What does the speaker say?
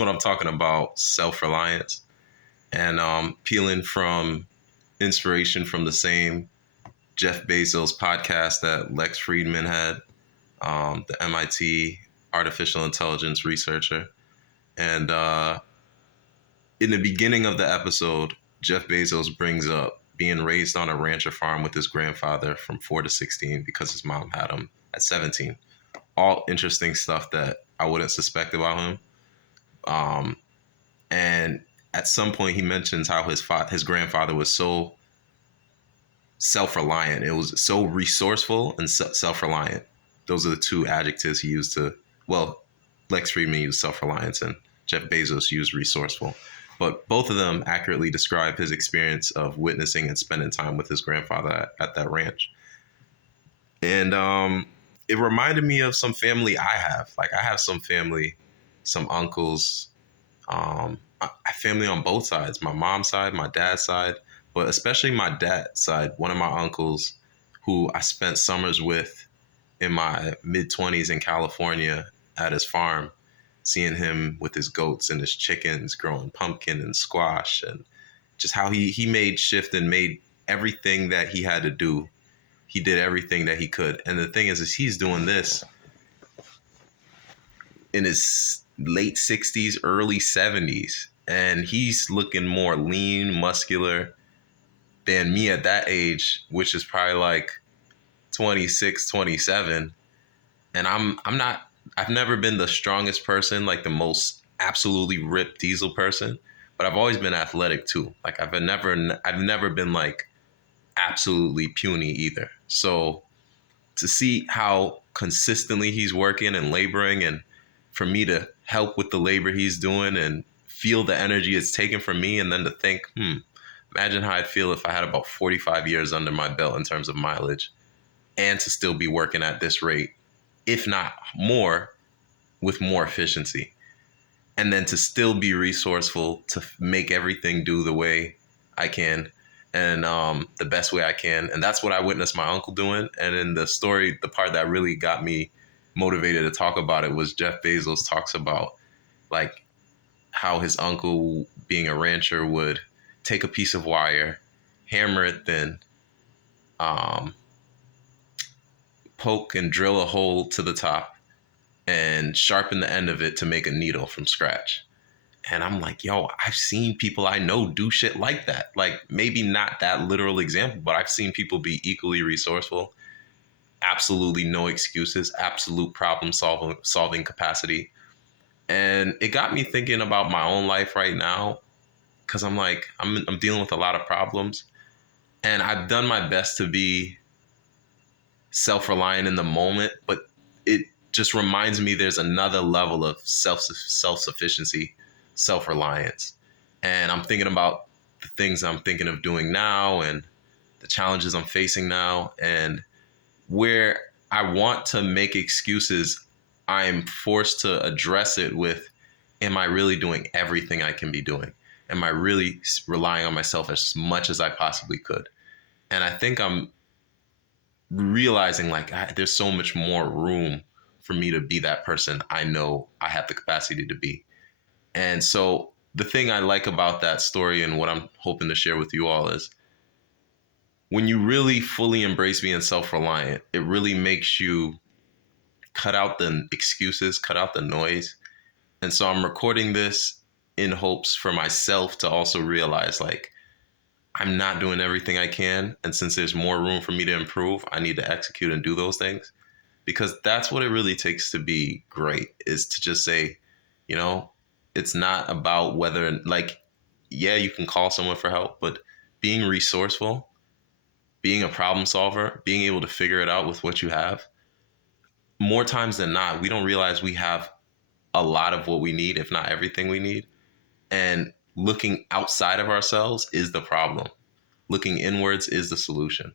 What I'm talking about, self-reliance, and peeling from inspiration from the same Jeff Bezos podcast that Lex Friedman had, the MIT artificial intelligence researcher. And in the beginning of the episode, Jeff Bezos brings up being raised on a rancher farm with his grandfather from 4 to 16 because his mom had him at 17. All interesting stuff that I wouldn't suspect about him. And at some point, he mentions how his grandfather was so self-reliant. It was so resourceful and self-reliant. Those are the two adjectives he used to, well, Lex Friedman used self-reliance and Jeff Bezos used resourceful. But both of them accurately describe his experience of witnessing and spending time with his grandfather at that ranch. And it reminded me of some family I have. Like I have some family, some uncles, family on both sides, my mom's side, my dad's side, but especially my dad's side. One of my uncles who I spent summers with in my mid-20s in California at his farm, seeing him with his goats and his chickens growing pumpkin and squash, and just how he made shift and made everything that he had to do. He did everything that he could. And the thing is he's doing this in his late 60s, early 70s. And he's looking more lean, muscular than me at that age, which is probably like 26, 27. And I've never been the strongest person, like the most absolutely ripped diesel person, but I've always been athletic too. Like I've never been like absolutely puny either. So to see how consistently he's working and laboring, and for me to help with the labor he's doing and feel the energy it's taken from me, and then to think, imagine how I'd feel if I had about 45 years under my belt in terms of mileage and to still be working at this rate, if not more, with more efficiency. And then to still be resourceful to make everything do the way I can and the best way I can. And that's what I witnessed my uncle doing. And in the story, the part that really got me motivated to talk about it was Jeff Bezos talks about like how his uncle, being a rancher, would take a piece of wire, hammer it thin, poke and drill a hole to the top, and sharpen the end of it to make a needle from scratch. And I'm like, yo, I've seen people I know do shit like that. Like maybe not that literal example, but I've seen people be equally resourceful, absolutely no excuses, absolute problem solving capacity. And it got me thinking about my own life right now, because I'm like, I'm dealing with a lot of problems, and I've done my best to be self-reliant in the moment, but it just reminds me there's another level of self-sufficiency, self-reliance. And I'm thinking about the things I'm thinking of doing now and the challenges I'm facing now, and where I want to make excuses, I'm forced to address it with, am I really doing everything I can be doing? Am I really relying on myself as much as I possibly could? And I think I'm realizing like there's so much more room for me to be that person I know I have the capacity to be. And so the thing I like about that story and what I'm hoping to share with you all is when you really fully embrace being self-reliant, it really makes you cut out the excuses, cut out the noise. And so I'm recording this in hopes for myself to also realize like I'm not doing everything I can. And since there's more room for me to improve, I need to execute and do those things, because that's what it really takes to be great, is to just say, you know, it's not about whether, like, yeah, you can call someone for help, but being resourceful, being a problem solver, being able to figure it out with what you have, more times than not, we don't realize we have a lot of what we need, if not everything we need. And looking outside of ourselves is the problem. Looking inwards is the solution.